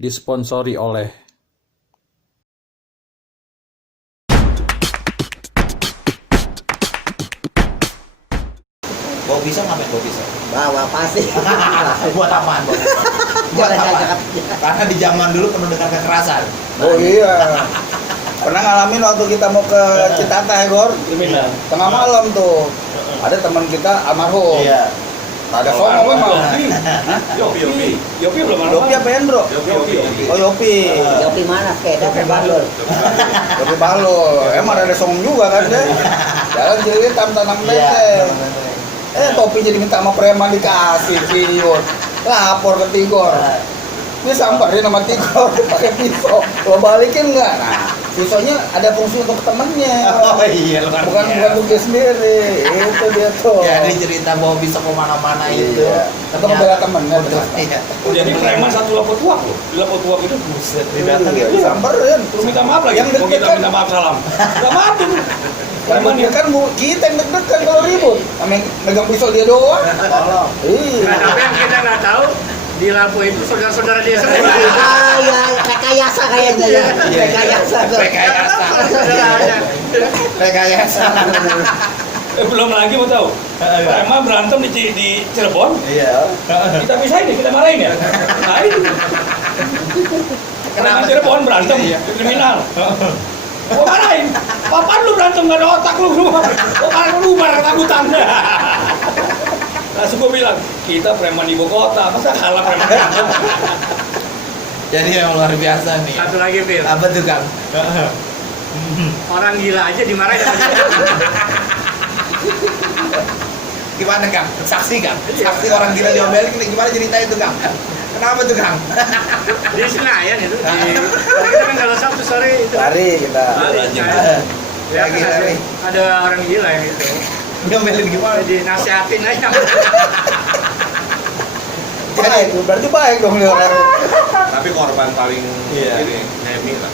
disponsori oleh Bawa pisau ngapain bawa pisau? Bawa pasti. Buat apaan? Buat apaan? Karena di zaman dulu penuh dengan kekerasan. Oh iya. Pernah ngalamin waktu kita mau ke Citata ya, Gor? Tengah malam tuh. Ada teman kita almarhum. Iya. Ada songong memang. Yopi belum Yopi apa Hendro? Yopi. Oh Yopi. Yopi mana? Sepeda ke Balur. Yopi Balul. Emang ada songong juga kan deh. Jalan Cilitam Tanam Benteng. Topi jadi minta sama preman dikasih ciut. Lapor ke Tigor. Dia samperin sama Tigor pakai pisau. Lo balikin nggak? Nah, pisaunya ada fungsi untuk temennya. Oh iya, luar bukan biasa. untuk dia sendiri. Itu dia tuh. Ya, dia cerita bawa pisau kemana-mana itu. Iya. Atau membela temennya. Iya. Jadi preman satu lapor tuak loh. Di lapor tuak itu Buset, didatang Iya, itu. disamperin. terus minta maaf lagi. Yang Mau kita deg-degan. minta maaf salam. Minta maaf tuh. Preman dia kan kita yang deg-degan kalau ribut. Sama yang megang pisau dia doang. Tolong. Iya. Nah, tapi yang kita nggak tahu di Lampung itu saudara-saudara dia semua. Ah ya, rekayasa kayaknya ya. Iya. Rekayasa tuh. Rekayasa. Saudaranya. Rekayasa. Belum lagi mau tahu. Preman berantem di Cirebon. Iya. Kita pisahin nih, kita marahin ya. Nah itu. Preman Cirebon berantem Iya. kriminal. Gua marahin. Apaan lu berantem gak ada otak lu semua. Oh karena lu marah ketakutan. Langsung gua bilang, kita preman ibu kota, masa kalah preman berantem. Jadi yang luar biasa nih. Satu lagi, Fir. Apa tuh, Kang? Orang gila aja dimarahin. Gimana, Kang? Saksi, Kang? Saksi orang gila diomelin, gimana ceritanya tuh, Kang? Kenapa tuh, Kang? Di Senayan itu. Kita kan kalau Sabtu sore itu. Lari kita. Ya, Lagi kan lari. ada orang gila yang itu. Diomelin gimana? Dinasihatin aja. Baik, berarti baik dong dia orang. Tapi korban paling Iya. ini Nemi lah.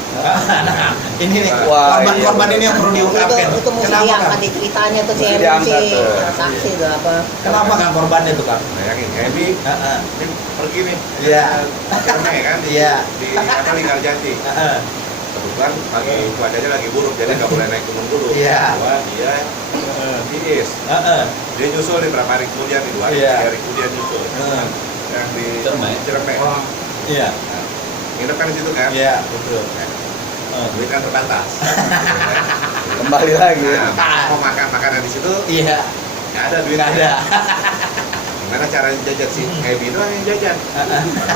Nah, ini nih, Wah, korban-korban iya. ini yang perlu diungkapkan. Itu mesti Kenapa, diangkat Kang? di ceritanya tuh si Mesti MC. diangkat tuh. Saksi tuh apa. Kenapa, Kang, korbannya tuh, Kang? Bayangin Nemi ini pergi nih. Iya. Kerme kan? Iya. Di apa Linggarjati. Kebetulan pagi cuacanya lagi buruk jadi nggak boleh naik gunung dulu. Iya. Dua dia tiis. Dia nyusul nih berapa hari kemudian nih 2 Iya. 3 hari kemudian nyusul. Yang di Ciremai. Iya. Nginep kan di situ kan? Iya, betul. Duit kan terbatas. Kembali lagi. Nah, mau makan makanan di situ Iya. nggak ada duit. Nggak ada. Gimana caranya jajan sih? Kayak Bino yang jajan.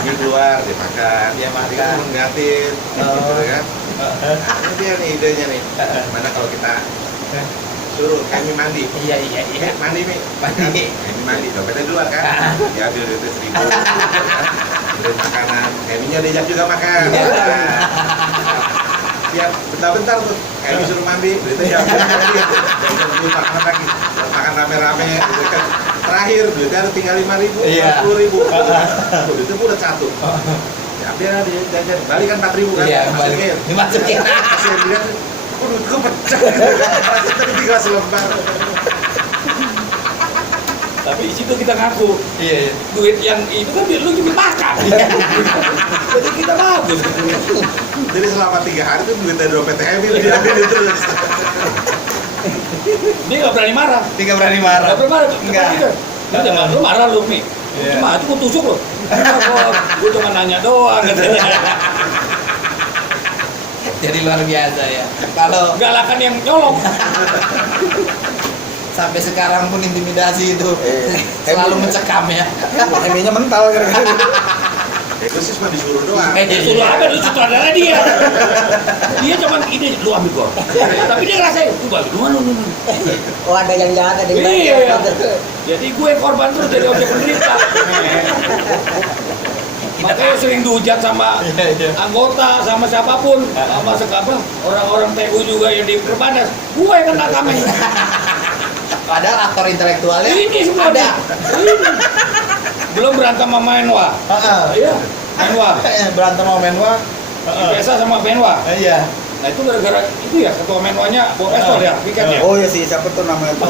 Dia keluar, dia makan. Dia makan. Dia kan ngeliatin, gitu kan. Nah, ini dia nih idenya nih. Gimana kalau kita suruh kami mandi? Iya. Mandi nih. Mandi. Kami mandi, dompetnya di luar kan? Dia ambil duit 1.000. Beli makanan, kaminya diajak juga makan. Iya. Nah, tiap bentar-bentar tuh, kami suruh mandi, duitnya diambil lagi. Dan beli makanan lagi, makan rame-rame, gitu kan. Terakhir duitnya ada tinggal 5.000, Iya. 10.000. Duitnya bulat 1. Diambil dia jajan, balikan 4.000 kan? Iya, Masukin. dimasukin. Pas saya lihat, kok duitku pecah. Masih tadi tinggal selembar. Tapi di situ kita ngaku Iya. duit yang itu kan duit lu cuma makan. Jadi kita bagus. Jadi selama 3 hari tuh duit dari dompet Emil diambil terus. Dia nggak berani marah. Tidak berani marah. Nggak berani marah. Enggak. Lu jangan lu marah lu nih. Iya. Cuma itu gua tusuk lu. Gue cuma nanya doang katanya. Jadi luar biasa ya. Kalau Galakan yang nyolong. sampai sekarang pun intimidasi itu selalu mencekam ya. Eminya mental kira-kira. Itu sih cuma disuruh doang. Suruh apa lu sutradara dia. Dia cuma ini lu ambil gor. Tapi dia ngerasain, lu balik lu. Oh ada yang jahat ada yang baik. Iya. Jadi gue korban terus jadi objek penderita. Makanya sering dihujat sama anggota, sama siapapun, sama apa orang-orang TU juga yang di Perbanas. Gue yang kena tameng. Padahal aktor intelektualnya Ini semua ada. Ini. Belum berantem sama Menwa. Iya, Menwa. Berantem sama Menwa. Biasa sama Menwa. Iya. Nah itu gara-gara itu ya ketua Menwanya Bung Estor ya, weekend ya. Oh ya sih, siapa tuh namanya tuh?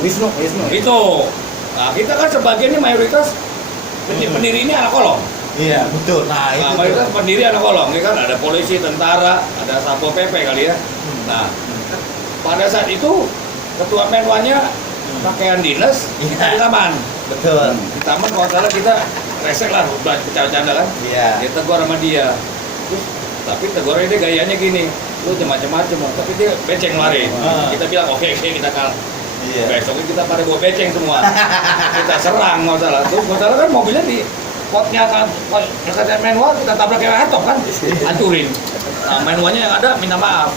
Wisnu. Itu. Nah kita kan sebagian ini mayoritas pendiri ini anak kolong. Iya, betul. Nah, itu Nah, tuh. mereka pendiri anak kolong, ini kan ada polisi, tentara, ada satpol pp kali ya. Nah, pada saat itu ketua menwannya pakaian dinas Iya. di taman. Betul. Di taman kalau salah kita resek lah, bercanda-canda kan. Iya. Dia tegur sama dia. Terus tapi tegurnya dia gayanya gini, lu macam-macam, tapi dia beceng lari. Kita bilang oke, kita kalah. Iya. Besoknya kita pada bawa beceng semua. Kita serang nggak salah. Terus nggak salah kan mobilnya di potnya kan, dekatnya menwa kita tabrak kayak atop kan, hancurin. Nah menwanya yang ada minta maaf.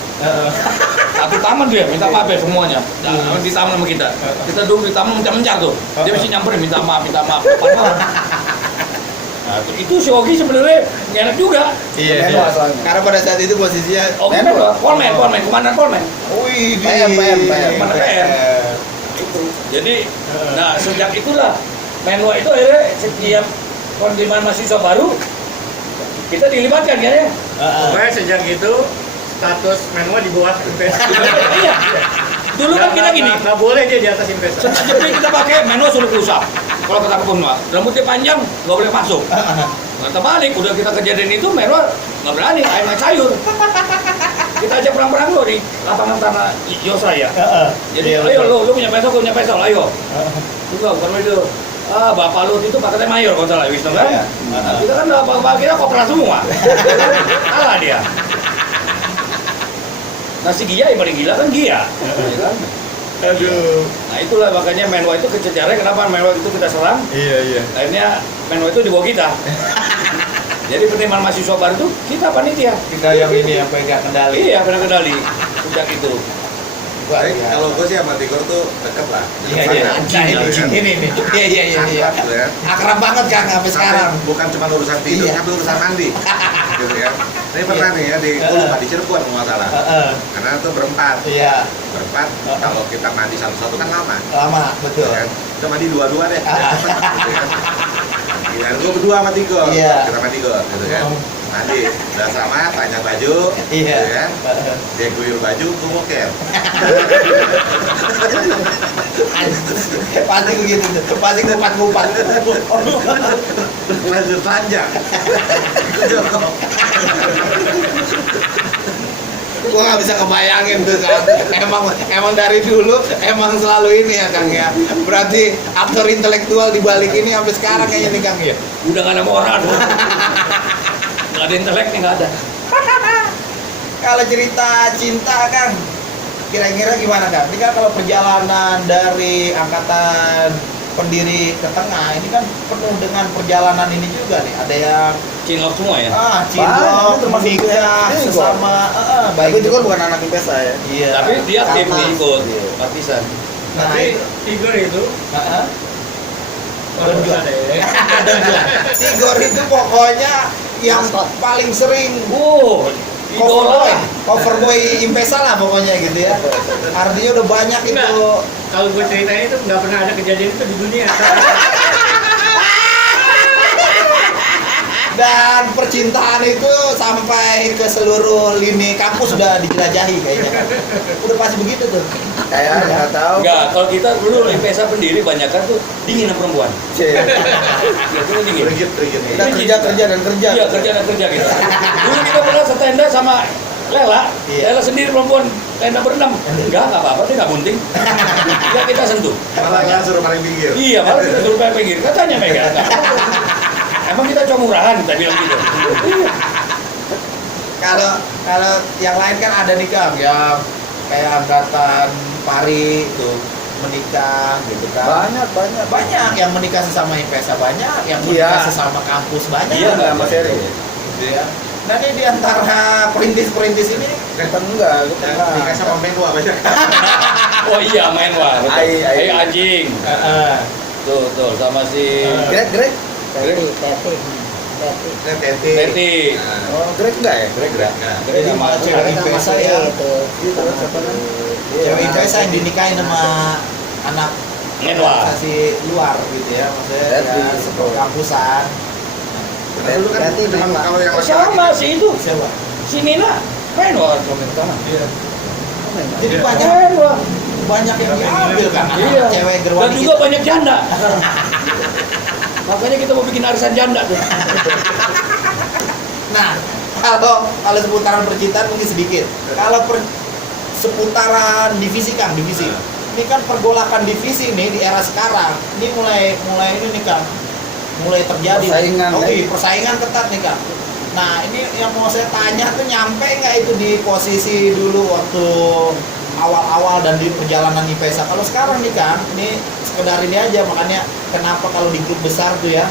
Satu taman dia minta maaf ya semuanya. Nah, di taman sama kita. Kita duduk di taman mencar-mencar tuh. Dia mesti nyamperin minta maaf. Nah, itu si Ogi sebenarnya ngelet juga. Iya. Menwa soalnya. Karena pada saat itu posisinya Ogi menwa, Polmen, komandan Polmen. wih, PM. Komandan PM. Itu. Jadi, nah sejak itulah menwa itu akhirnya setiap penerimaan mahasiswa baru kita dilibatkan kan ya. Pokoknya sejak itu status menwa di bawah investor. Iya. Dulu kan kita gini. Nggak boleh dia di atas investor. Setiap jepit kita pakai menwa suruh usap. Kalau kata kebun mah, rambutnya panjang nggak boleh masuk. Kata balik, udah kita kejadian itu menwa nggak berani, air sayur. Kita aja perang-perang lo di lapangan tanah Yosraya. Jadi ayo lu punya pistol, ayo. Juga bukan itu. Ah, bapak lu itu paketnya mayor kalau salah Wisnu kan? Iya. Kita kan bapak kita kopral semua. Kalah dia. Nasi Gia yang paling gila kan Gia. Ya kan? Aduh. Nah itulah makanya menwa itu kececaranya kenapa menwa itu kita serang. Iya. Akhirnya menwa itu di bawah kita. Jadi penerimaan mahasiswa baru itu kita panitia. Kita yang ini yang pegang kendali. Iya, benar kendali sejak itu. Baik, kalau gue sih sama Tigor tuh deket lah. Iya. Ini nih. Iya. Gitu ya. Akrab banget kan sampai sekarang. Bukan cuma urusan tidur, Iya. tapi urusan mandi. Gitu ya. Ini pernah nih ya di lupa di Cirebon kalau nggak salah. Karena itu berempat. Iya. Berempat. Kalau kita mandi satu-satu kan lama. Lama, betul. Ya kan? Kita mandi dua-dua deh. Gitu kan. Iya, gue berdua sama Tigor. Iya. Kita mandi Tigor, gitu kan. Mandi, udah sama, tanya baju, Iya. gitu kan. Dia guyur baju, gue boker. Pasti begitu tuh. Pasti ngupat-ngupat. Lanjut panjang. Jongkok. Gua nggak bisa kebayangin tuh kan. Emang dari dulu emang selalu ini ya Kang ya. Berarti aktor intelektual di balik ini sampai sekarang kayaknya nih Kang ya. Udah nggak ada moral. Nggak ada inteleknya, nggak ada. Kalau cerita cinta Kang, kira-kira gimana Kang? Ini kan kalau perjalanan dari angkatan pendiri ke tengah ini kan penuh dengan perjalanan ini juga nih. Ada yang Cinlok semua ya. cinlok, Banyak, termasuk menikah ini, sesama, baik Tapi itu kan bukan anak IPESA ya. Iya. Tapi dia tim Sama. ikut Iya. partisan. Nah, Tapi itu. Tigor itu Dan juga. ada ya. Tigor itu pokoknya yang Maskot. paling sering Idola. cover boy Impesa lah pokoknya gitu ya. Artinya udah banyak Enggak. itu. Kalau gue ceritain itu nggak pernah ada kejadian itu di dunia. Dan percintaan itu sampai ke seluruh lini kampus sudah dijelajahi kayaknya. Udah pasti begitu tuh. Kayak nggak tahu. Enggak, kalau kita dulu IPSA pendiri banyak kan tuh dingin sama perempuan. Cie. Biasanya dingin. Rigid. Kita kerja dan kerja. Iya, kerja dan kerja gitu. Dulu kita pernah setenda sama Lela, Iya. Lela sendiri perempuan, tenda berenam. Enggak apa-apa, dia nggak bunting. Enggak kita sentuh. Malah kan suruh paling pinggir. Iya, malah kita suruh kayak pinggir. Katanya Mega. Emang kita cuma murahan, kita bilang gitu. Iya. Kalau yang lain kan ada nih Kang yang kayak angkatan Pari tuh menikah gitu kan. Banyak yang menikah sesama Impesa, banyak yang menikah Iya. sesama kampus, banyak. Iya, Nggak sama seri. Gitu ya. Nah ini di antara perintis-perintis ini Kita enggak. Kita enggak. Nikah sama menua banyak. Oh iya, main wah. betul. Ai. Ai anjing. Tuh, sama si Greg. Teti. Teti. Teti. Oh, Greg enggak ya? Greg. Jadi sama cewek Ada nama Impesa saya ya. itu. Terus apa namanya? Cewek Impesa yang dinikahin sama anak Menwa. organisasi luar gitu ya, maksudnya Teti. ya, seperkampusan. Karena dulu kan Teti cuma memang. kalau yang Sama si itu, Siapa? si Nina. Main wah suami pertama. Jadi Main banyak wah. yang diambil kan anak Iya. cewek Dan gerwani juga gitu. banyak janda. Makanya kita mau bikin arisan janda tuh. Nah, kalau seputaran percintaan mungkin sedikit. Kalau seputaran divisi Kang, divisi. Ini kan pergolakan divisi nih di era sekarang. Ini mulai ini nih Kang. Mulai terjadi. Persaingan, persaingan ketat nih Kang. Nah, ini yang mau saya tanya tuh nyampe nggak itu di posisi dulu waktu awal-awal dan di perjalanan IPESA. Kalau sekarang nih Kang, ini sekedar ini aja, makanya kenapa kalau di grup besar tuh ya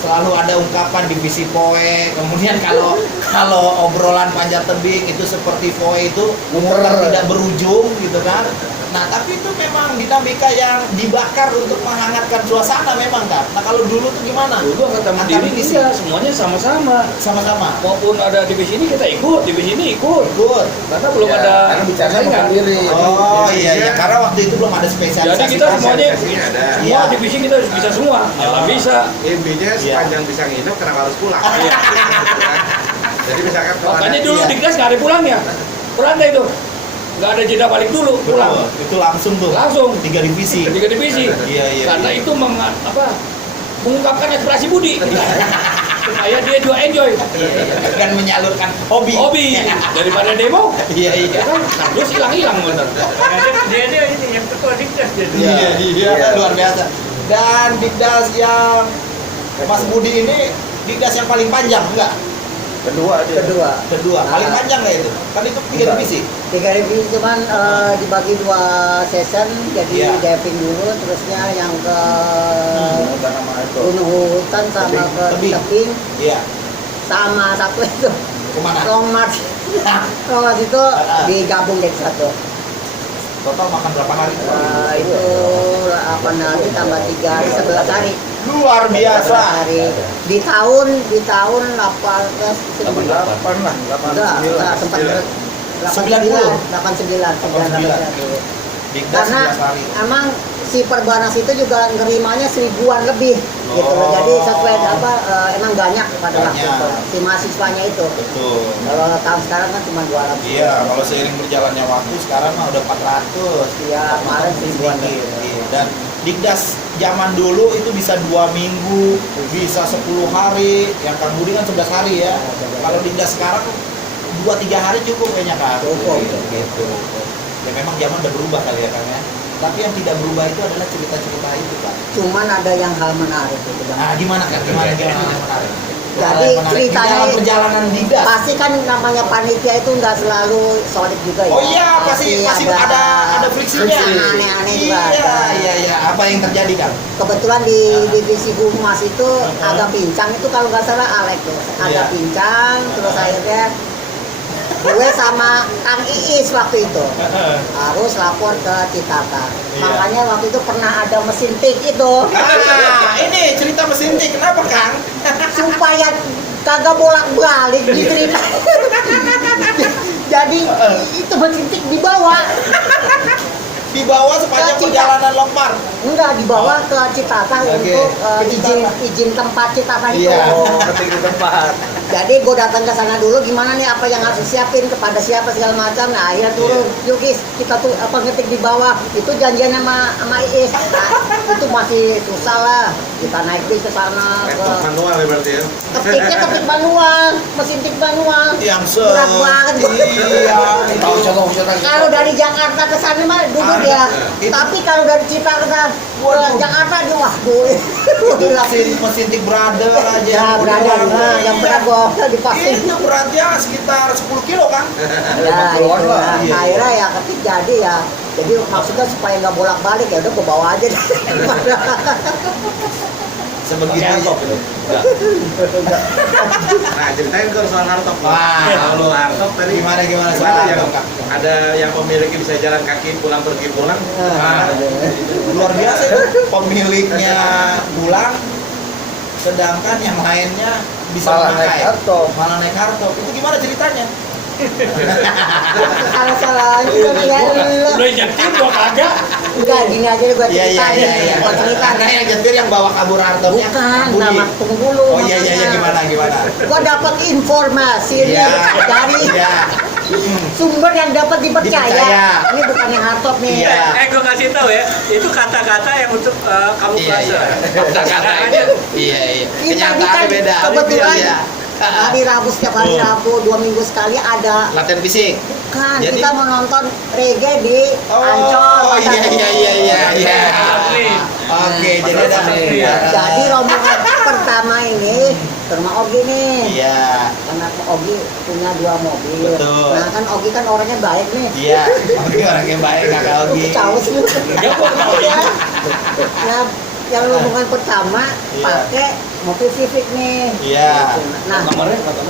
selalu ada ungkapan divisi poe, kemudian kalau obrolan panjat tebing itu seperti poe itu muter tidak berujung gitu kan. Nah, tapi itu memang dinamika yang dibakar untuk menghangatkan suasana memang kan. Nah, kalau dulu tuh gimana? Dulu angkatan Antar berdiri divisi iya, semuanya sama-sama. sama-sama. Maupun ada divisi ini kita ikut, divisi ini ikut. Ikut. Karena belum Ya, ada karena bicara sama persaingan. sendiri. Oh iya, karena waktu itu belum ada spesialisasi. Jadi kita semuanya, spesialisasinya ada. semua Iya. divisi kita bisa semua. Nyelam bisa. Intinya sepanjang bisa nginep kenapa harus pulang? Jadi misalkan kalau Makanya ada- dulu iya. Dikdas nggak ada pulangnya. Pulang deh itu. Nggak ada jeda balik dulu, pulang. Betul, itu langsung tuh. Langsung. 3 divisi. Ketiga divisi. Iya. Karena itu mengungkapkan ekspresi budi kita. Supaya dia juga enjoy. Dan menyalurkan hobi. Hobi daripada demo. Iya. Ya kan, terus hilang bener. Dia ini yang ketua Dikdas jadi. Iya, luar biasa. Dan Dikdas yang Mas Budi ini Dikdas yang paling panjang enggak? Kedua dia. Kedua, paling panjang nggak itu? Kan itu 3 Enggak. divisi. 3 divisi cuman dibagi 2 season, jadi Iya. diving dulu, terusnya yang ke Bukan nama itu. gunung hutan sama ke Tebing. tebing, Iya. sama satu itu Kemana? long march. Long march itu digabung jadi satu. Total makan berapa hari? Itu 8 hari tambah 3 hari 11 hari. Luar 11 biasa. hari. Di tahun 8 8 lah, 8 sempat 90. 89. Dikdas Karena 11 hari. emang si Perbanas itu juga nerimanya 1000-an lebih gitu loh. Oh. Jadi sesuai emang banyak pada waktu Banyak. itu si mahasiswanya itu. Betul. Kalau tahun sekarang kan cuma 200. Iya, kalau seiring berjalannya waktu sekarang mah udah 400. Iya, kemarin sedikit. 1000-an. Iya. Dan Dikdas zaman dulu itu bisa 2 minggu, bisa 10 hari, yang Kang Budi kan 11 hari ya. Kalau Dikdas sekarang 2-3 hari cukup kayaknya Kang. Cukup. Gitu. Ya memang zaman udah berubah kali ya Kang ya. Tapi yang tidak berubah itu adalah cerita-cerita itu Kang. Cuman ada yang hal menarik gitu. Bang. Nah, gimana Kang? Gimana yang menarik? Jadi Hal yang menarik di ceritanya dalam perjalanan Dikdas. Pasti kan namanya panitia itu nggak selalu solid juga ya. Oh iya, pasti ada friksinya. Aneh-aneh juga ada. Iya. Apa yang terjadi Kang? Kebetulan di divisi humas itu agak pincang itu kalau nggak salah Alek tuh agak Iya. pincang, terus akhirnya gue sama Kang Iis waktu itu harus lapor ke Citata. Iya. Makanya waktu itu pernah ada mesin tik itu Ah, ini cerita mesin tik. Kenapa Kang? supaya kagak bolak-balik diterima. Jadi itu mesin tik dibawa. Dibawa sepanjang Ke Cita. perjalanan Lokmar. Enggak, dibawa ke Citata Oke. untuk Ke Citata. izin tempat Citata itu. Iya. Ketik di tempat. Jadi gue datang ke sana dulu, gimana nih apa yang harus disiapin kepada siapa segala macam. Nah akhirnya turun, Iya. yuk Is, kita tuh ngetik di bawah. Itu janjian sama Iis. Nah, itu masih susah lah. Kita naik bis ke sana. Laptop manual ya berarti ya. Ketiknya ketik manual, mesin tik manual. Yang Berat banget. Iya. Tahu contoh-contoh Kalau dari Jakarta ke sana mah duduk ya. itu- Tapi kalau dari Cikarang ke Waduh. Jakarta dia wah gue. mesin tik brother aja. Ya berada yang berat gue dipaksin. Itu beratnya sekitar 10 kilo Kang. Ya itu 50-an lah. lah. Iya. Akhirnya ya ketik jadi ya. Jadi maksudnya supaya nggak bolak-balik ya udah gue bawa aja. Sebegitu. Nah, ceritain Gor soal hardtop. Wah. Kalau hardtop tadi Gimana gimana soal yang hardtop, Kang? ada yang memiliki bisa jalan kaki pulang pergi pulang. Nah, luar biasa itu pemiliknya pulang, sedangkan yang lainnya bisa Malah naik memakai. hardtop. Malah naik hardtop. Itu gimana ceritanya? Salah-salah juga nih ya. Udah nyetir gua kagak. Enggak gini aja gue ceritain. Bukan cerita. Karena yang nyetir yang bawa kabur hardtopnya. Bukan, Budi. nama tunggu dulu. Oh iya makanya. gimana? Gua dapat informasi nih Iya. dari Iya. Sumber yang dapat dipercaya. Dipercaya. Ini bukan yang hardtop nih. Iya. Gue kasih tahu ya, itu kata-kata yang untuk kamuflase. Kata-kata Makanya iya. Kita Kenyataannya ini beda. kan kebetulan Iya. hari Rabu setiap hari Rabu 2 minggu sekali ada Latihan fisik. kan Jadi- kita mau nonton reggae di Ancol. Oh Pasar iya. Atlet. Oke, jadi ada Iya. Jadi rombongan pertama ini ke rumah Ogi nih. Iya. Karena Ogi punya 2 mobil. Betul. Nah kan Ogi kan orangnya baik nih. Iya. Oke, orang yang baik kakak Ogi. Caus lu. Enggak kok tahu Ya. Nah, yang rombongan pertama Iya. pakai mobil Civic nih. Iya. Nah, Nomornya nomor kode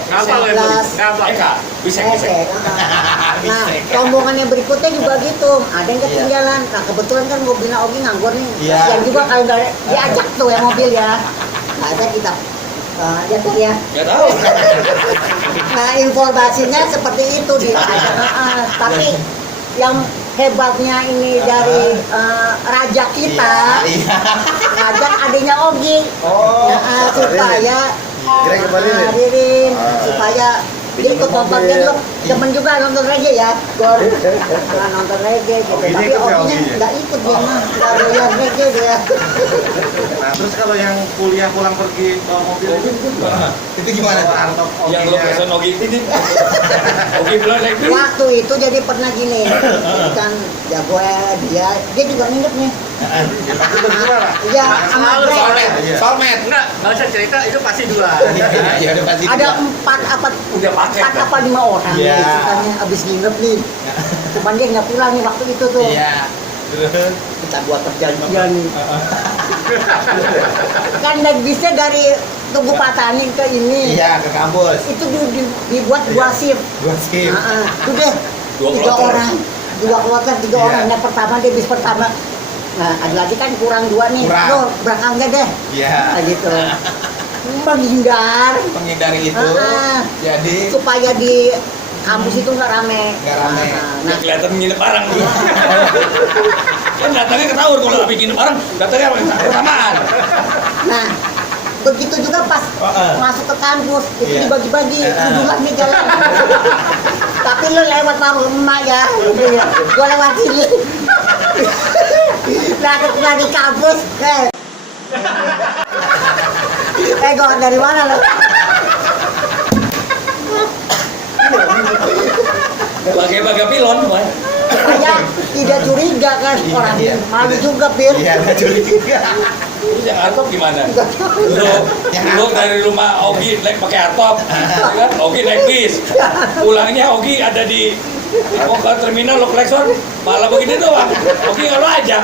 Ngapa lo yang B19. ngapa? Eka, bisa. Nah, rombongan yang berikutnya juga gitu. Ada yang ketinggalan. Nah, kebetulan kan mobilnya Ogi nganggur nih. Iya. Kasian juga kalau nggak diajak tuh ya mobil ya. Nah, itu kita lihat tuh ya. Enggak tahu. Nah, informasinya seperti itu diajak. Tapi yang hebatnya ini dari raja kita, Iya. raja adiknya Ogi. Oh, Supaya Kira kembali nih. hadirin supaya dia ikut nonton dia juga demen juga nonton reggae ya Gor. Nonton reggae gitu Oginya tapi ikut nggak Oginya Oginya? nggak ikut dia mah nggak doyan reggae dia. Nah, terus kalau yang kuliah pulang pergi bawa mobil itu Itu gimana? bawa artop Yang lo pesan Ogi ini. Ogi bilang naik bis. Waktu itu jadi pernah gini jadi kan ya dia juga nginep nih Ya pasti berdua lah. ya sama Selalu Greg soalnya. Iya. Solmed. Enggak usah cerita, itu pasti 2. Iya, udah pasti. ada dua. 4 Udah pakai. apa 5 orang Iya. nih ceritanya abis nginep nih cuman dia nggak pulang nih waktu itu tuh Iya. Terus kita buat perjanjian nih kan naik bisnya dari Tugu Patani ke ini iya ke kampus. itu dibuat 2 shift. Gua skip. Itu deh 2 3 kloter. orang, 2 kloter 3 Iya. orang. Yang pertama dia bis pertama. Nah ada lagi kan kurang 2 nih. Kurang. Loh berangkat deh. Iya. Nah, gitu. Menghindar Menghindari itu. Jadi supaya di kampus itu nggak rame. Nggak rame. Nah, kelihatan nginep bareng. Kan datangnya ketahuan kalau lebih nginep bareng, datangnya bersamaan. Nah begitu juga pas masuk ke kampus itu Iya. dibagi-bagi duduklah nih jalan. Tapi lu lewat warung emak ya, gitu ya. Gua lewatin lu. Nah di kampus, gua dari mana lo? Bagai pilon, boy. Supaya tidak curiga kan orang Iya. malu juga Pir. iya nggak curiga. Terus yang hardtop gimana? Nggak tahu. Lu dari rumah Ogi naik pakai hardtop, ya kan? Ogi naik bis. Pulangnya Ogi ada di mau ke terminal lo klekson, malah begini doang. Ogi nggak lo ajak.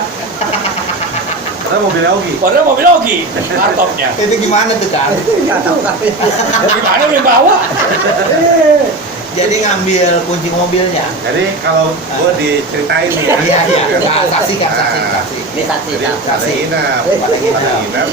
Karena mobilnya Ogi. Padahal mobil Ogi, hardtopnya. Itu gimana tuh kan? Nggak tahu kan. Gimana boleh bawa? Jadi ngambil kunci mobilnya. Jadi kalau gue diceritain nih ya. Iya. Saksi. Ini saksi. Jadi pada Saksi. nginep, pada nginep.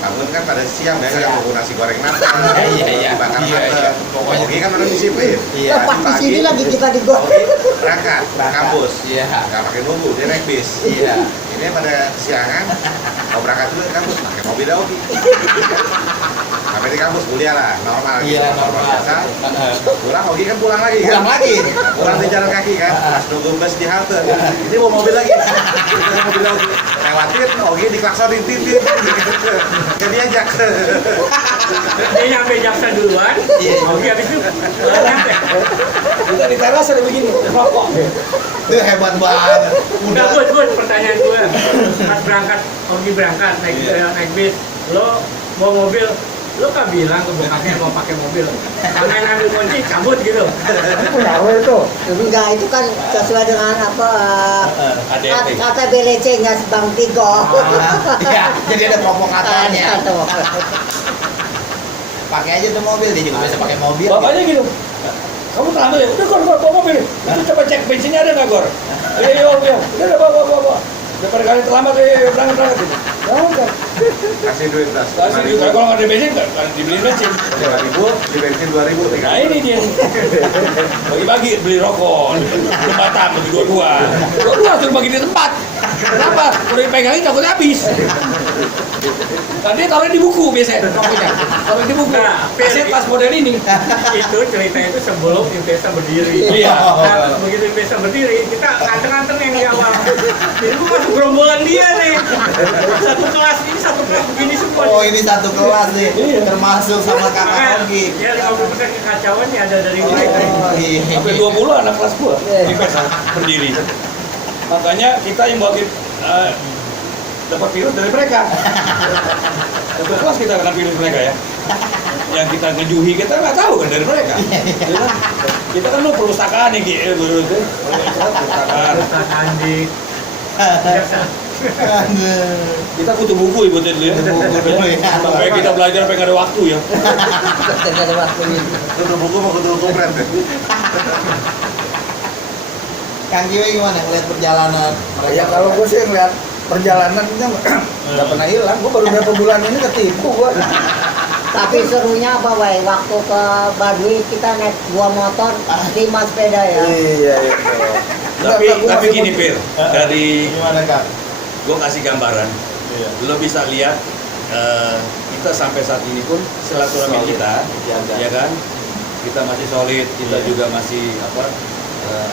Bangun kan pada siang ya kan Siang. mau nasi goreng mateng. Iya. Bakar Iya. mateng. Pokoknya Ogi kan orang disiplin. Iya. Pas di sini lagi kita digoreng. Ogi berangkat ke Berangkat. kampus. Iya. Nggak pakai nunggu, dia naik bis. Iya. Ini pada kesiangan mau berangkat dulu ke kampus pakai mobil Ogi. Sampai di kampus kuliah lah, normal gitu, Iya, normal. biasa. Pulang Ogi kan pulang lagi kan. Pulang lagi. Pulang di jalan kaki kan, pas nunggu bus di halte. Ini bawa mobil lagi. Ini mobil Ogi. Lewatin, Ogi diklaksonin tintin. Gak diajak. Dia nyampe jaksa duluan, Iya. Ogi habis itu nyampe. Kita di teras ada begini, rokok. Itu hebat banget. Udah buat pertanyaan gue. Pas berangkat, Ogi berangkat naik bis, lo mau mobil, lo kan bilang ke bokapnya mau pakai mobil, tangan ambil kunci cabut gitu. Enggak, itu kan sesuai dengan apa ADP. kata BLC nggak Bang Tigo. Iya. Jadi ada provokatornya. Ada tuh. Pakai aja tuh mobil, dia juga bisa pakai mobil. Bapaknya gitu. Kamu terlambat ya? Udah Gor, bawa mobil. Itu coba cek bensinnya ada nggak Gor? Iya, udah bawa. Daripada kalian terlambat, berangkat gitu. Berangkat. Kasih duit tas. Kasih juga kalau nggak ada bensin, kan dibeliin bensin. 5.000, di bensin 2.000. Nah ini dia. Bagi-bagi beli rokok, jembatan bagi dua-dua. Dua-dua suruh bagi di tempat. Kenapa? Udah dipegangin takutnya habis. Nah, dia taruh di buku biasanya, kopinya. Taruh di buku. Nah, Aset tas model ini. Itu cerita itu sebelum Investa berdiri. Iya. Nah, begitu Investa berdiri, kita anteng-anteng yang di awal. Jadi gua masuk gerombolan dia nih. Satu kelas ini satu kelas begini semua. Oh, ini satu kelas nih, termasuk sama kakak Ogi. Ya 50% kekacauan nih ada dari Oh, mereka. iya. Sampai 20 anak kelas gua di PES berdiri. Makanya kita yang bawa dapat virus dari mereka. Satu kelas kita kena virus mereka ya. Yang kita ngejuhi kita nggak tahu kan dari mereka. Ya kan? Kita kan lu perpustakaan nih, perpustakaan. Perpustakaan di Kita kutu buku ibu dulu ya. Buku dulu ya. Sampai kita belajar sampai nggak ada waktu ya. Tidak ada waktu ini. Kutu buku mau kutu komplit deh. Kang Kiwi gimana ngeliat perjalanan mereka? Ya kalau gue sih ngeliat perjalanannya nggak pernah hilang. Gue baru berapa bulan ini ketipu gue. Tapi serunya apa, Wei? Waktu ke Baduy kita naik 2 motor, 5 sepeda ya. Iya itu. Tapi gini Pir, dari Gimana Kang? gue kasih gambaran, Iya. lo bisa lihat kita sampai saat ini pun silaturahmi Solid. kita, Dijaga. ya kan? Kita masih solid, kita Iya. juga masih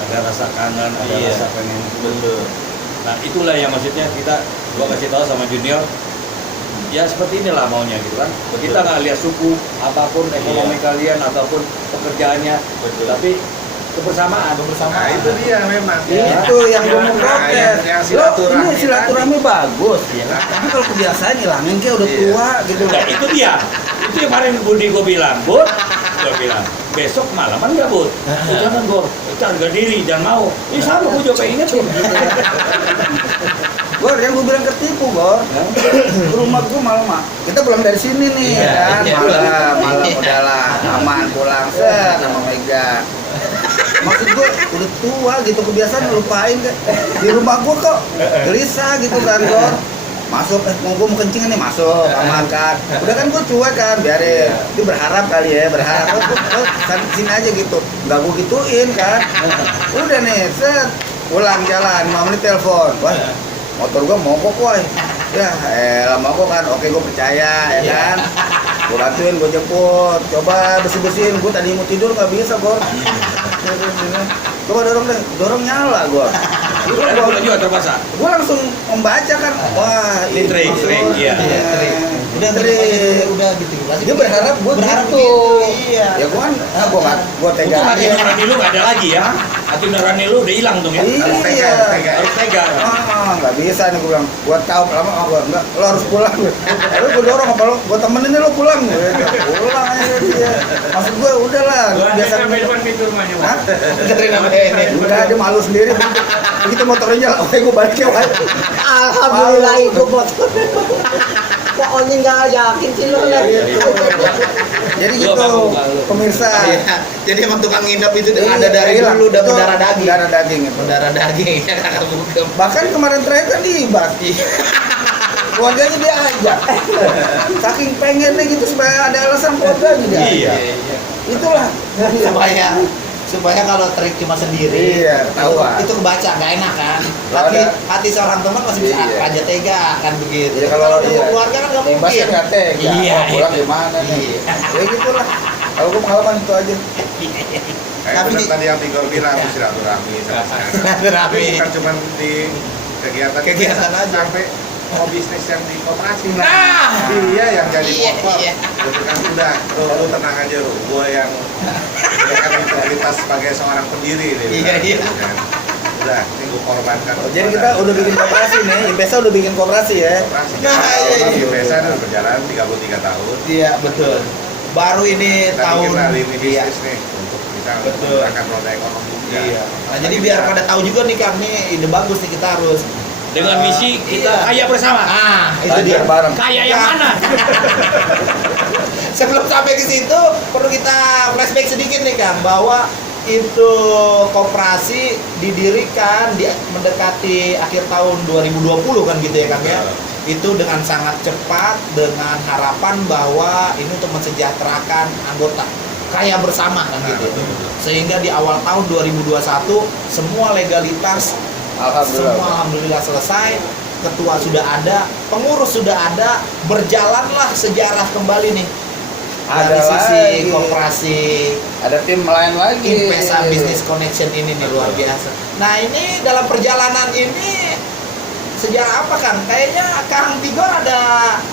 ada rasa kangen, ada Iya. rasa pengen. Betul. Nah itulah yang maksudnya gua kasih tahu sama junior, ya seperti inilah maunya gitu kan. Kita nggak lihat suku apapun, ekonomi kalian ataupun pekerjaannya, Betul. tapi kebersamaan. Nah itu dia memang. Ya. Itu yang gue mau Nah, protes. yang Lo silaturahmi ini silaturahmi bagus. Iya. Tapi kalau kebiasaan ngilangin kayak udah Iya. tua gitu. Nah itu dia, itu yang kemarin Budi gue bilang, Bud, gue bilang besok malaman nggak Bud? Oh, jangan Bud, kita harga diri, jangan mau. Ini sama gue juga ingetin. Gor, yang gue bilang ketipu, Gor. Rumah gue malam, kita pulang dari sini nih, Iya, kan? iya. Malam udahlah, aman pulang, set, sama Mega. Maksud gue udah tua gitu, kebiasaan lupain kan. Di rumah gue kok gelisah gitu kan, Gor. Masuk, gue mau kencing nih, masuk, aman kan. Udah kan gue cuek kan, biarin. Dia berharap kali ya, berharap. Oh, sini aja gitu. Nggak gue gituin kan. Udah nih, set, pulang jalan, 5 menit telepon. Wah, motor gua mogok woy. Ya elah mogok kan, oke gua percaya ya kan. Gua bantuin, gua jemput. Coba bersih-bersihin, gua tadi mau tidur nggak bisa Gor. Coba dorong deh, dorong nyala gua. Itu ada bola juga terbasa. Gua langsung membaca kan, wah Ini trik, iya. Iya, trik. Udah Trik. udah gitu. Dia berharap gua berharap gitu. Iya. Ya gua kan, gua tega Untung hati aja. nurani lu nggak ada lagi ya. Hati nurani lu udah hilang tuh ya. Iya. Harus tega. Nggak bisa nih gue bilang, gue tahu lama gue enggak, lo harus pulang. Lalu gue dorong apa lo, gue temenin nih lo pulang. Pulang aja dia. Maksud gue udahlah, Gua biasa. sampai depan pintu rumahnya, Pak. Hah? Dari namanya ini. Udah dia malu sendiri. Begitu motornya jalan, oke gue balik ya. Alhamdulillah itu motor. Pokoknya nggak yakin sih lo lah. Jadi Lu gitu, apa? pemirsa. Iya. Jadi emang tukang nginep itu Iya, ada dari hilang. dulu udah Itu berdarah daging. Darah daging itu. Berdarah daging ya kakak bukem. Bahkan kemarin terakhir kan dibahas. Keluarganya dia ajak. Saking pengennya gitu supaya ada alasan keluarganya dia. Iya. Itulah. supaya kalau trik cuma sendiri Iya, tahu ah. itu kebaca nggak enak kan. Kalau Hati, ada- hati seorang teman masih bisa Iya. aja tega kan begitu. Iya, kalau kalau udah iya. keluarga kan nggak Imbas mungkin. kan nggak tega. Iya, Mau pulang iya. gimana nih? Iya. Ya gitulah. Kalau gue pengalaman itu aja. Kayak Tapi bener di- tadi yang Tigor bilang itu silaturahmi. Silaturahmi. Tapi bukan cuma di kegiatan Kegiatan kita, aja. sampai mau bisnis yang di koperasi. Nah. Iya yang jadi Iya, motor. iya. Gitu kan udah, lu tenang aja lu. Gua yang kan integritas sebagai seorang pendiri dia Iya, bilang. iya. Kan. Udah, ini gua korbankan. Jadi kita udah bikin koperasi nih. Impesa udah bikin koperasi ya. Koperasi. Nah, iya, iya. Biasa udah berjalan 33 tahun. Iya betul. Baru ini Kita tahun. bikin lini Iya. bisnis nih untuk bisa Betul. menggerakkan roda ekonomi. Iya. Nah jadi biar pada tahu juga nih Kang, nih ide bagus nih kita harus Dengan misi kita iya. kaya bersama. Ah, itu dia. Belajar bareng. Kaya yang mana? Sebelum sampai ke situ perlu kita flashback sedikit nih Kang, bahwa itu koperasi didirikan di mendekati akhir tahun 2020 kan gitu ya Kang ya. Itu dengan sangat cepat dengan harapan bahwa ini untuk mensejahterakan anggota kaya bersama kan gitu. Sehingga di awal tahun 2021 semua legalitas semua alhamdulillah selesai. ketua sudah ada, pengurus sudah ada, berjalanlah sejarah kembali nih. Ada Dari sisi lagi. koperasi Ada tim lain lagi. Impesa Business Connection ini nih luar biasa. Nah ini dalam perjalanan ini sejarah apa Kang? Kayaknya Kang Tigor ada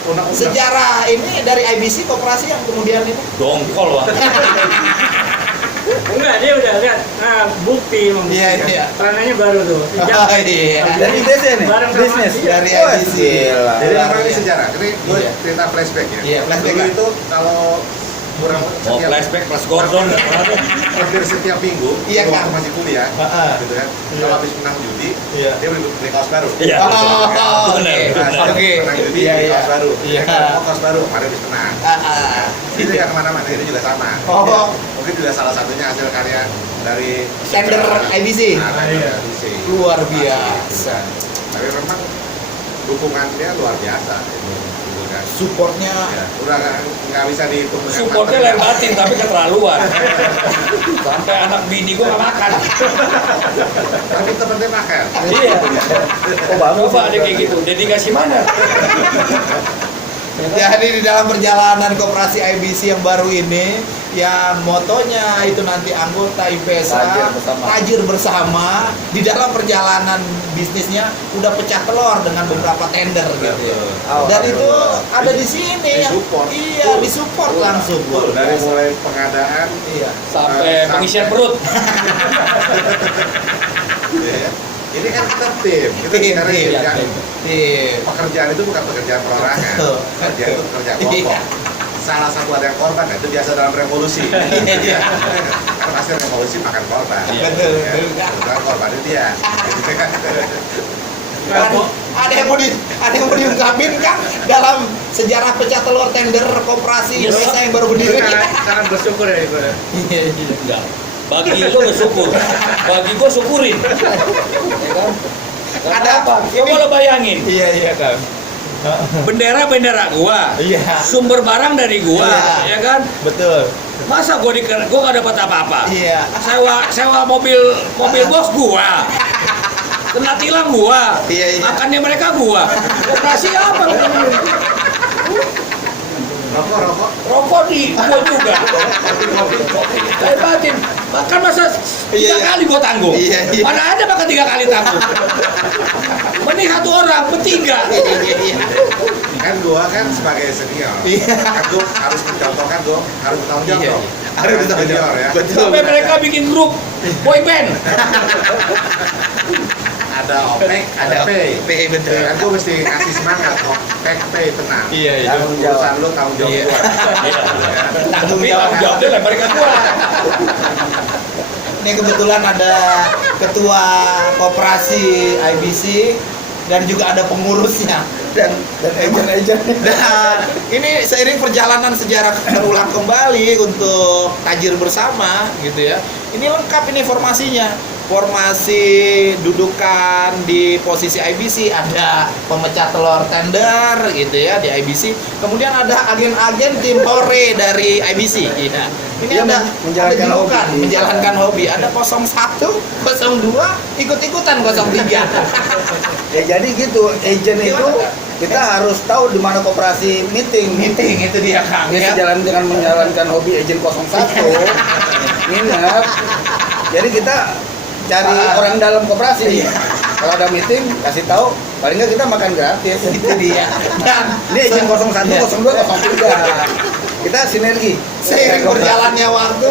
Undang-undang. sejarah ini dari IBC koperasi yang kemudian ini. Dongkol wah. Enggak, dia udah lihat. Nah, bukti memang. Iya, iya. Tanahnya baru tuh. Sejak Oh, iya. Dari BC nih, Bareng sama- bisnis. Dari Wah, IBC. gila. Jadi Luar apa ini biasa. sejarah? Ini gue Iya. cerita flashback ya. Iya, flashback, Dulu Kak. itu kalau kurang Mau flashback plus Gordon. hampir setiap minggu, Iya, waktu Kang. masih kuliah, Heeh. gitu kan. Iya. Kalau habis menang judi, Iya. dia beli kaos baru. Iya. Oh, Benar, oke. benar. Oke. Menang judi, Iya, beli iya. kaos baru. Iya. Dia kaos baru, kemarin habis menang. Itu nggak kemana-mana, ini juga sama. Oh. Mungkin juga salah satunya hasil karya dari Tender IBC. Nah, tender IBC. Luar biasa. Tapi memang dukungannya luar biasa. Gitu kan. Supportnya Ya, udah nggak bisa dihitung dengan Supportnya material. lain batin tapi keterlaluan. Sampai anak bini gua nggak makan. Tapi temennya makan. Iya. Oh, bagus. Coba ada kayak gitu. Dedikasi mana? Jadi di dalam perjalanan koperasi IBC yang baru ini, yang motonya itu nanti anggota IPESA Tajir bersama. tajir bersama, di dalam perjalanan bisnisnya udah pecah telur dengan beberapa tender gitu ya. Oh, Dan iya, itu iya. ada di sini yang Disupport. iya disupport langsung. Betul, dari mulai pengadaan Iya. Sampai pengisian perut. ya. Ini kan kita tim, kita Tim, bicara tim, tim. ya, Yang Iya. pekerjaan itu bukan pekerjaan perorangan, Betul. pekerjaan itu pekerjaan kelompok. Iya. Salah satu ada yang korban, itu biasa dalam revolusi. Iya. Karena pasti revolusi makan korban. Betul, Ya, betul. kebetulan korbannya dia. Gitu kan. Ada yang mau diungkapin Kang dalam sejarah pecah telur tender koperasi Yes. IPESA yang baru berdiri. Sangat bersyukur ya itu. Iya, iya. Enggak. Bagi lo bersyukur. Bagi gua syukurin. Ya kan? Karena Ada apa? Coba lo bayangin. Iya, iya Kang. Bendera gua. Iya. Sumber barang dari gua, Iya. ya kan? Betul. Masa gua gak dapat apa-apa? Iya. Sewa mobil bos gua. Kena tilang gua. Iya, iya. Makannya mereka gua. Koperasi apa? Rokok. Rokok di gua juga. Saya batin. Makan masa Iya, 3 iya. kali gua tanggung. Iya, iya. Mana ada makan 3 kali tanggung. Mending 1 orang, bertiga. Kan gua kan sebagai senior. Iya. Kan gua harus mencontohkan, gua harus bertanggung jawab Iya, dong. iya. Harus bertanggung jawab. Senior, ya. Betul. Sampai mereka bikin grup boy band. Ada OPEC, ada pay. Pay, betul. Kan gua mesti kasih semangat, OPEC, pay, tenang. Iya, iya. Tanggung jawab. Urusan lu tanggung jawab Iya. gua. Tanggung Tapi jawab. tanggung jawabnya lempar ke gua. Ini kebetulan ada ketua koperasi IBC dan juga ada pengurusnya Dan agent-agent. dan ini seiring perjalanan sejarah berulang kembali untuk tajir bersama gitu ya. Ini lengkap ini formasinya. Formasi dudukan di posisi IBC, ada pemecah telur tender gitu ya di IBC. Kemudian ada agen-agen tim hore dari IBC. Iya. Ini Dia ada menjalankan julukan, hobi. menjalankan hobi. Ada 01, 02, ikut-ikutan 03. Ya jadi gitu, agent itu kita harus tahu di mana koperasi meeting. Meeting itu dia Kang Dia ya. sejalan dengan menjalankan hobi agent 01. Ingat. Jadi kita cari orang dalam koperasi. Iya. Kalau ada meeting, kasih tahu, paling nggak kita makan gratis. Itu dia. Dan Ini agent 01, Iya. 02, 03. Kita sinergi. seiring berjalannya waktu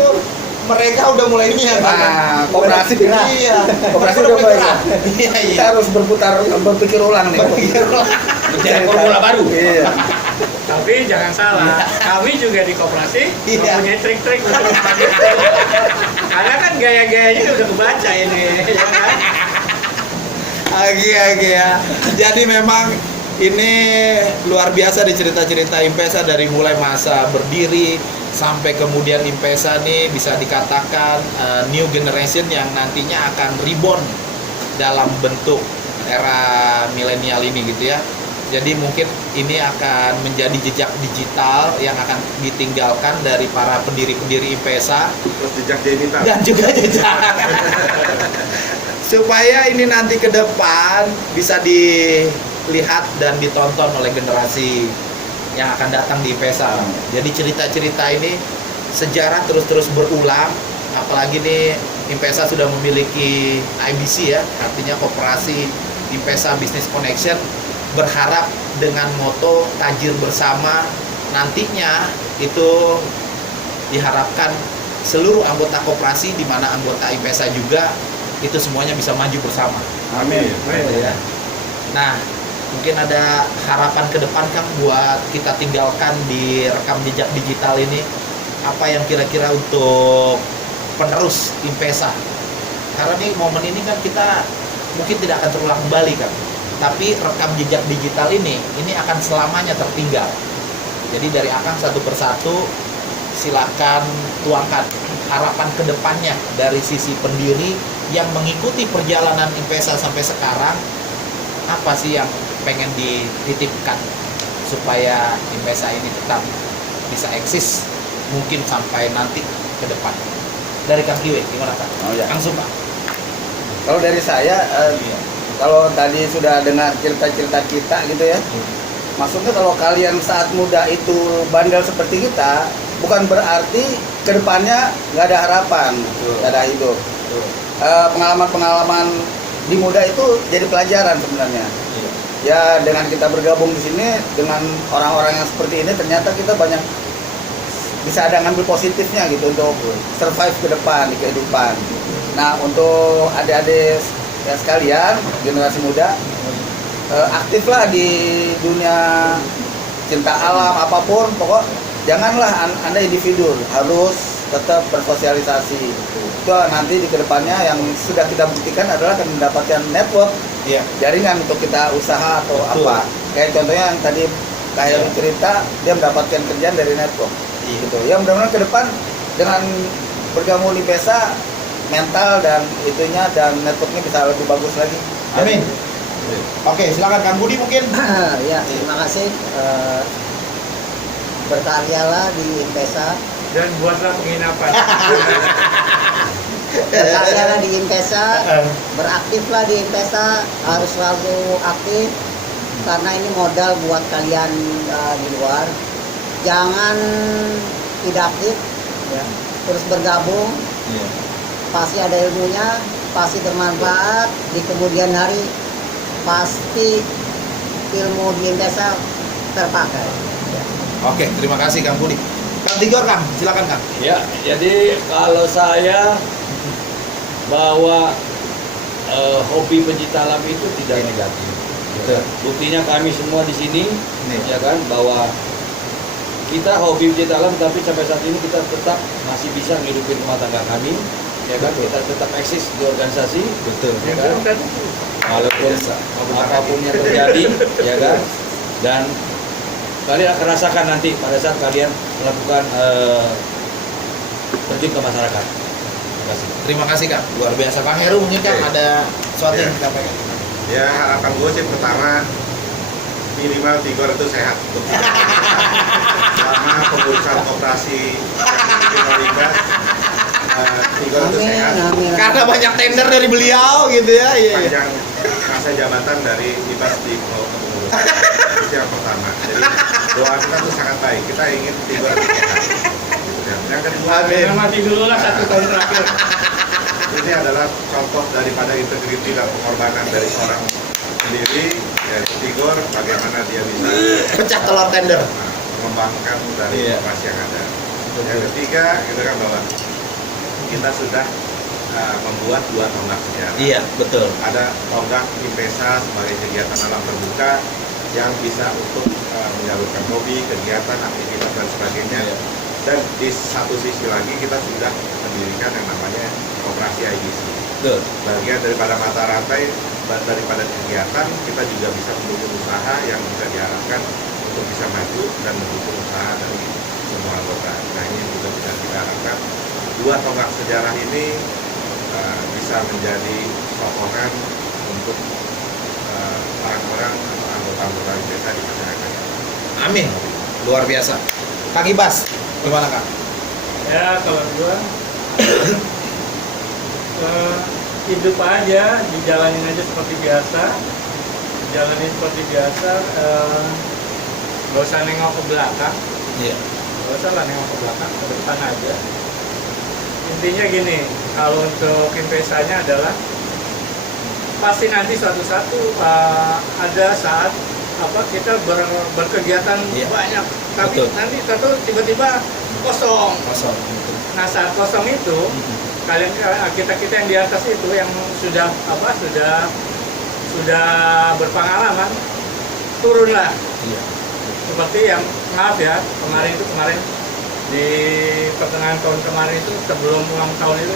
mereka udah mulai ini ya Kang. Nah, koperasi pindah. Iya. Koperasi udah mulai. Iya, iya. Kita harus berpikir ulang nih. Berpikir ulang. Mencari formula baru. Iya. Tapi jangan salah, kami juga di koperasi Iya. mempunyai trik-trik untuk melakukan itu. Karena kan gaya-gayanya udah kebaca ini, ya kan? Oke ya. Jadi memang ini luar biasa di cerita-cerita IMPESA dari mulai masa berdiri sampai kemudian IMPESA nih bisa dikatakan new generation yang nantinya akan reborn dalam bentuk era milenial ini gitu ya. Jadi mungkin ini akan menjadi jejak digital yang akan ditinggalkan dari para pendiri-pendiri IMPESA Terus jejak digital. dan juga jejak supaya ini nanti ke depan bisa dilihat dan ditonton oleh generasi yang akan datang di IMPESA. Jadi cerita-cerita ini sejarah terus-terus berulang, apalagi nih IMPESA sudah memiliki IBC ya, artinya Koperasi IMPESA Business Connection, berharap dengan moto tajir bersama nantinya itu diharapkan seluruh anggota koperasi di mana anggota IMPESA juga itu semuanya bisa maju bersama. Amin. Ya. Nah, mungkin ada harapan ke depan Kang buat kita tinggalkan di rekam jejak digital ini, apa yang kira-kira untuk penerus IMPESA? Karena nih momen ini kan kita mungkin tidak akan terulang kembali kan, tapi rekam jejak digital ini akan selamanya tertinggal. Jadi dari Akang satu persatu silakan tuangkan harapan kedepannya dari sisi pendiri yang mengikuti perjalanan IMPESA sampai sekarang. Apa sih yang pengen dititipkan supaya IMPESA ini tetap bisa eksis mungkin sampai nanti ke depan? Dari Kang Kiwe, gimana Kang? Oh, ya. Langsung Kang. Kalau dari saya, kalau tadi sudah dengar cerita-cerita kita gitu ya, maksudnya kalau kalian saat muda itu bandel seperti kita, bukan berarti kedepannya nggak ada harapan, nggak ada hidup. Pengalaman-pengalaman di muda itu jadi pelajaran sebenarnya. Ya dengan kita bergabung di sini dengan orang-orang yang seperti ini, ternyata kita banyak bisa ada ngambil positifnya gitu untuk survive ke depan di kehidupan. Nah untuk adik-adik ya sekalian, generasi muda, aktiflah di dunia cinta alam apapun, pokok janganlah Anda individu, harus tetap bersosialisasi. Itu nanti di kedepannya yang sudah kita buktikan adalah akan mendapatkan network, jaringan untuk kita usaha atau apa. Kayak contohnya yang tadi Kak Heru cerita, dia mendapatkan kerjaan dari network. Gitu. Ya mudah-mudahan ke depan dengan bergabung di IMPESA, mental dan itunya dan networknya bisa lebih bagus lagi. Amin. Oke, silakan Kang Budi mungkin. Ya, terima kasih. Berkaryalah di IMPESA. Dan buatlah penginapan. Berkaryalah di IMPESA. Beraktiflah di IMPESA. Harus selalu aktif. Karena ini modal buat kalian di luar. Jangan tidak aktif. Ya. Terus bergabung. Pasti ada ilmunya. Pasti bermanfaat. Di kemudian hari pasti ilmu di IMPESA terpakai. Ya. Oke, terima kasih Kang Budi. Kang Tigor Kang, silakan Kang. Ya, jadi kalau saya bahwa hobi pencinta alam itu tidak negatif. Betul. Buktinya kami semua di sini, ya kan, bahwa kita hobi pencinta alam, tapi sampai saat ini kita tetap masih bisa menghidupin rumah tangga kami, ya kan, kita tetap eksis di organisasi, Betul. ya kan, walaupun apapun yang terjadi, ya kan, dan kalian akan rasakan nanti pada saat kalian melakukan terjun ke masyarakat. Terima kasih. Terima kasih Kang, luar biasa. Kang Heru mungkin Kang ada sesuatu yang kita pengen. Ya harapan gue sih pertama minimal Tigor itu sehat untuk selama pengurusan koperasi Timor-Ligas. Tigor itu sehat Amin. Karena banyak tender dari beliau gitu ya. Iya. panjang masa jabatan dari Ibas di kepengurusan. Itu yang pertama. Jadi doa kita tuh sangat baik. Kita ingin Tigor itu sehat. Yang kedua, Jangan mati dulu lah 1 tahun terakhir. ini adalah contoh daripada integriti dan pengorbanan dari seorang pendiri, yaitu Tigor, bagaimana dia bisa Pecah telur tender. mengembangkan dari Iya. koperasi yang ada. Yang ketiga, kita kan bahwa kita sudah membuat 2 tonggak sejarah. Iya, betul. Ada tonggak IMPESA sebagai kegiatan alam terbuka yang bisa untuk menyalurkan hobi, kegiatan, aktivitas dan sebagainya. Iya. Dan di satu sisi lagi kita sudah mendirikan yang namanya koperasi IBC. Betul. Bagian daripada mata rantai daripada kegiatan, kita juga bisa mendukung usaha yang bisa diharapkan untuk bisa maju dan mendukung usaha dari semua anggota. Nah ini juga bisa kita harapkan 2 tonggak sejarah ini bisa menjadi sokongan untuk orang-orang atau anggota-anggota IMPESA di masyarakat. Amin. Luar biasa. Kang Ibas, gimana Kang? Ya kalau gua hidup aja, dijalanin aja seperti biasa. jalanin seperti biasa, nggak usah nengok ke belakang, Iya. nggak usah lah nengok ke belakang, ke depan aja. Intinya gini, kalau untuk Impesa-nya adalah pasti nanti suatu saat ada saat kita berkegiatan Iya. banyak, tapi Betul. nanti satu tiba-tiba kosong. Kosong. Betul. Nah saat kosong itu kalian kita yang di atas itu yang sudah sudah berpengalaman turunlah, Iya. seperti yang maaf ya kemarin di pertengahan tahun kemarin itu sebelum ulang tahun itu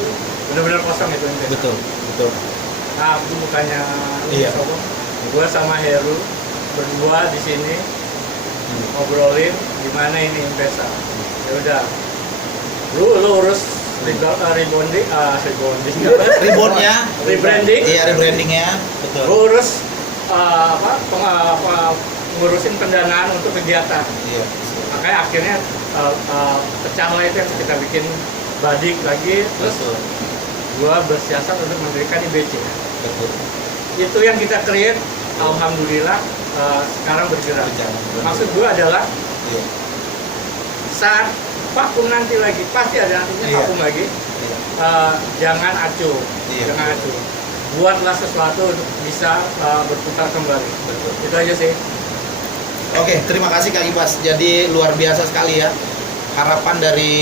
benar-benar kosong itu Impesa. Betul. Betul. Nah itu bukannya Iya. sombong, gue sama Heru berdua di sini ngobrolin gimana ini Impesa. Ya udah, lu urus rebranding, Reboundnya. rebranding, Iya, rebrandingnya. Betul. lu urus ngurusin pendanaan untuk kegiatan. Iya. Makanya akhirnya pecahlah itu yang kita bikin badik lagi, terus Betul. gua bersiasat untuk mendirikan IBC. Betul. Itu yang kita create, alhamdulillah sekarang bergerak. Berjalan. Maksud gua adalah Iya. saat vakum nanti lagi, pasti ada nantinya Iya. vakum lagi. Iya. Jangan acuh, Iya. jangan acuh. Buatlah sesuatu untuk bisa berputar kembali. Betul. Itu aja sih. Oke, terima kasih Kak Ibas. Jadi luar biasa sekali ya. Harapan dari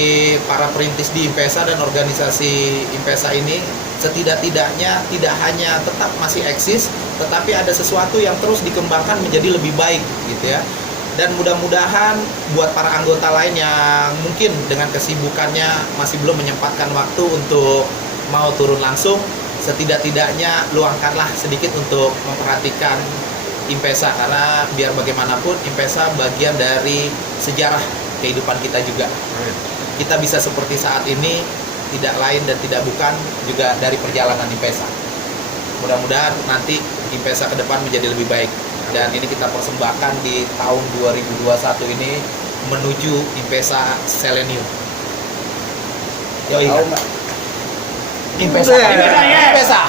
para perintis di Impesa dan organisasi Impesa ini setidak-tidaknya tidak hanya tetap masih eksis, tetapi ada sesuatu yang terus dikembangkan menjadi lebih baik gitu ya. Dan mudah-mudahan buat para anggota lain yang mungkin dengan kesibukannya masih belum menyempatkan waktu untuk mau turun langsung, setidak-tidaknya luangkanlah sedikit untuk memperhatikan Impesa, karena biar bagaimanapun Impesa bagian dari sejarah kehidupan kita juga. Kita bisa seperti saat ini tidak lain dan tidak bukan juga dari perjalanan Impesa. Mudah-mudahan nanti Impesa ke depan menjadi lebih baik, dan ini kita persembahkan di tahun 2021 ini menuju Impesa Selenium. Yoi. Tahu nggak? Impesa. Iya. Impesa.